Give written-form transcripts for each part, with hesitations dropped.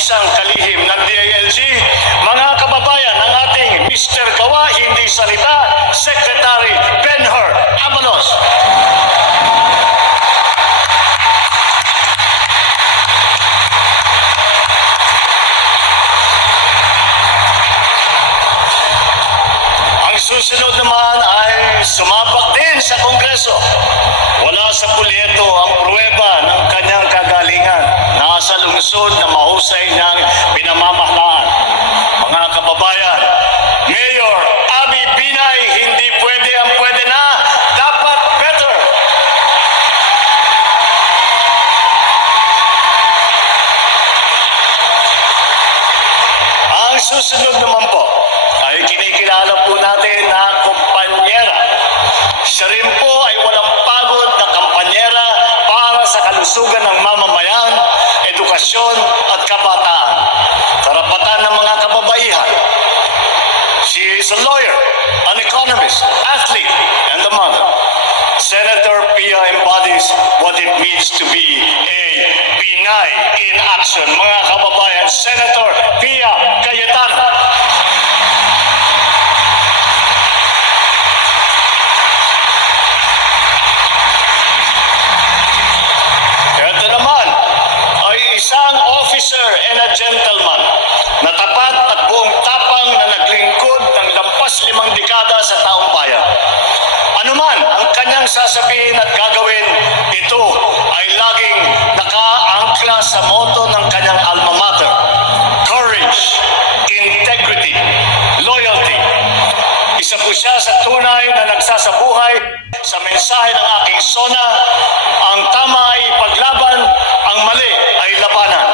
nag-iisang kalihim ng DILG, mga kababayan, ang ating Mr. Gawa Hindi Salita, Secretary Benhur Abalos. Ang susunod naman ay sumabak din sa Kongreso. Wala sa pulyeto ang pruweba ng kanyang kagalingan. Nasa lungsod na mahusay niyang pinamamahalaan. Mga kababayan, Mayor Abby Binay, hindi pwede ang pwede na, dapat better. Ang susunod naman po ay kinikilala po natin na kumpanyera. Siya rin po ay walang pagod na kampanyera para sa kalusugan ng mamamayan, edukasyon at kabataan. Karapatan ng mga kababaihan. She is a lawyer, an economist, athlete, and a mother. Senator Pia embodies what it means to be a Pinay in action. Mga kababayan, Senator Pia Cayetano. Ito naman ay isang officer and a gentleman na tapat at buong tapang na naglingkod ng lampas 5 dekada sa taong bayan. Anuman ang kanyang sasabihin at gagawin, ito ay laging nakaangkla sa motto ng kanyang alma mater: courage, integrity, loyalty. Isa po siya sa tunay na nagsasabuhay sa mensahe ng aking SONA: ang tama ay ipaglaban, ang mali ay labanan.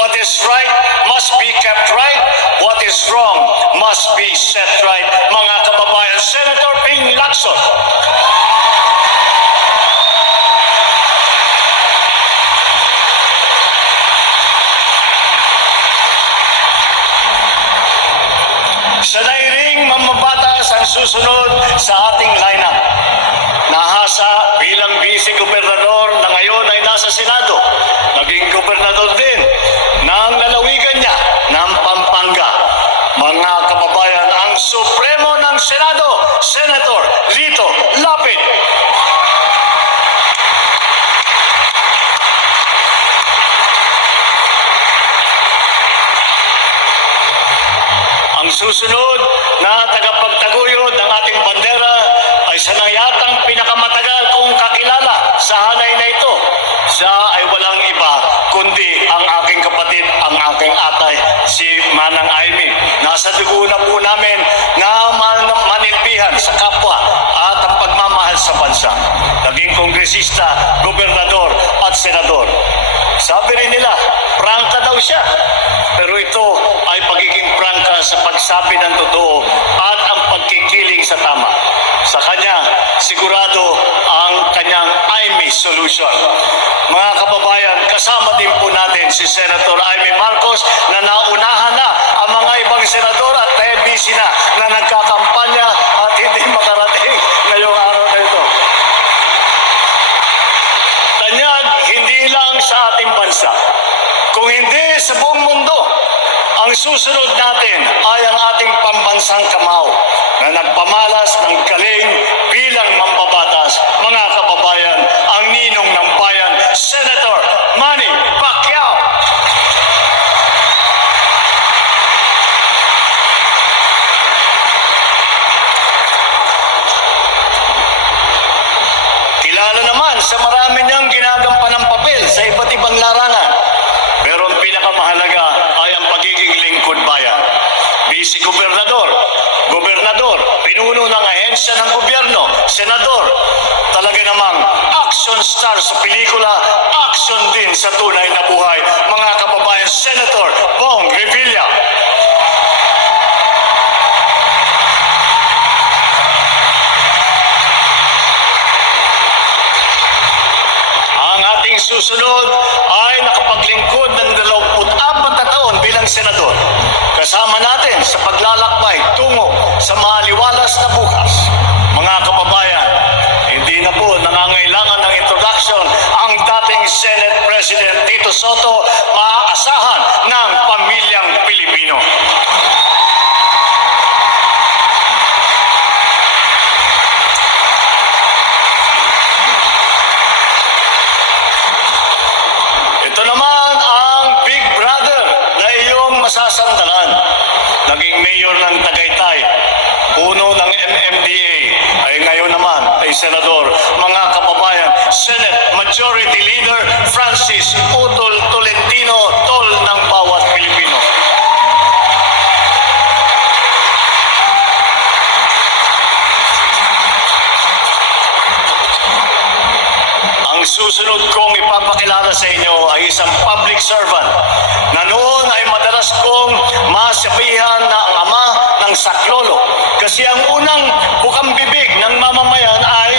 What is right must be kept right. What is wrong must be set right. Mga kababayan, Senator Ping Lacson. Sanay ring mamabatas ang susunod sa ating lineup. Nahasa bilang vice-gobernador na ngayon ay nasa Senado. Naging gobernador din ng lalawigan niya ng Pampanga. Mga kababayan, ang Supremo ng Senado, Senator Lito Lapid. Ang susunod na tagapagtaguyod ng ating bandera ay sanayatang pinakamatagal kong kakilala sa hanay na ito. Siya ay walang iba kundi ang aking kapatid, ang aking atay, si Manang Aimee. Nasa dugo na po namin na manilbihan sa kapwa at ang pagmamahal sa bansa. Naging kongresista, gobernador at senador. Sabi rin nila, prangka daw siya. Pero ito ay pagiging prangka sa pagsabi ng totoo at ang pagkikiling sa tama. Sa kanya, sigurado ang kanyang Aimee solution. Mga kababayan, kasama din po natin si Senator Aimee Marcos na naunahan na ang mga ibang senador at busy na nagkakampanya at hindi makarating ngayong araw na ito. Tanyag, hindi lang sa ating bansa, kung hindi sa buong mundo. Ang susunod natin ay ang ating pambansang kamao na nagpamalas ng galing bilang mambabatas. Mga kababayan, ang ninong ng bayan, Senator Manny Pacquiao. Kilala naman sa marami niyang ginagampanang papel sa iba't ibang larangan. Pero ang pinakamahalaga ay ang pagiging lingkod bayan. Vice-gobernador, gobernador, pinuno ng ahensya ng gobyerno, senador. Talaga namang action star sa pelikula, action din sa tunay na buhay. Mga kababayan, Senator Bong Revilla. Ang ating susunod ay nakapaglingkod ng 24 na taon bilang senador. Kasama natin sa paglalakbay tungo sa maliwalas na bukas. Mga kababayan, hindi na po nangangailangan ng introduction ang dating Senate President Tito Soto, maaasahan ng ating senador, mga kababayan, Senate Majority Leader Francis Utol Tolentino, tol ng bawat Pilipino. Ang susunod kong ipapakilala sa inyo ay isang public servant na noon ay madalas kong masabihan na ang ama ng saklolo. Kasi ang unang bukang bibig ng mamamayan ay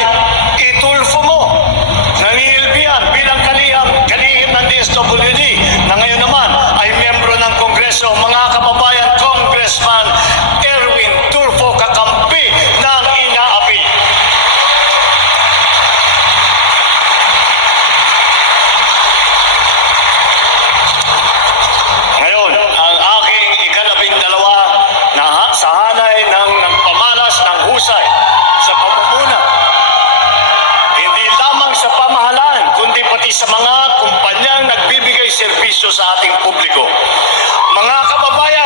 itulfo mo. Nangihilbihan bilang kalihim ng DSWD na ngayon naman ay miyembro ng Kongreso, mga kababayan, Congressman Erwin Tulfo kakampi ng inaapi. Ngayon, ang aking ika-12 na sa hanay ng pamalas ng husay sa pamumuno, hindi lamang sa pamahalaan, kundi pati sa mga kumpanyang nagbibigay serbisyo sa ating publiko. Mga kababayan,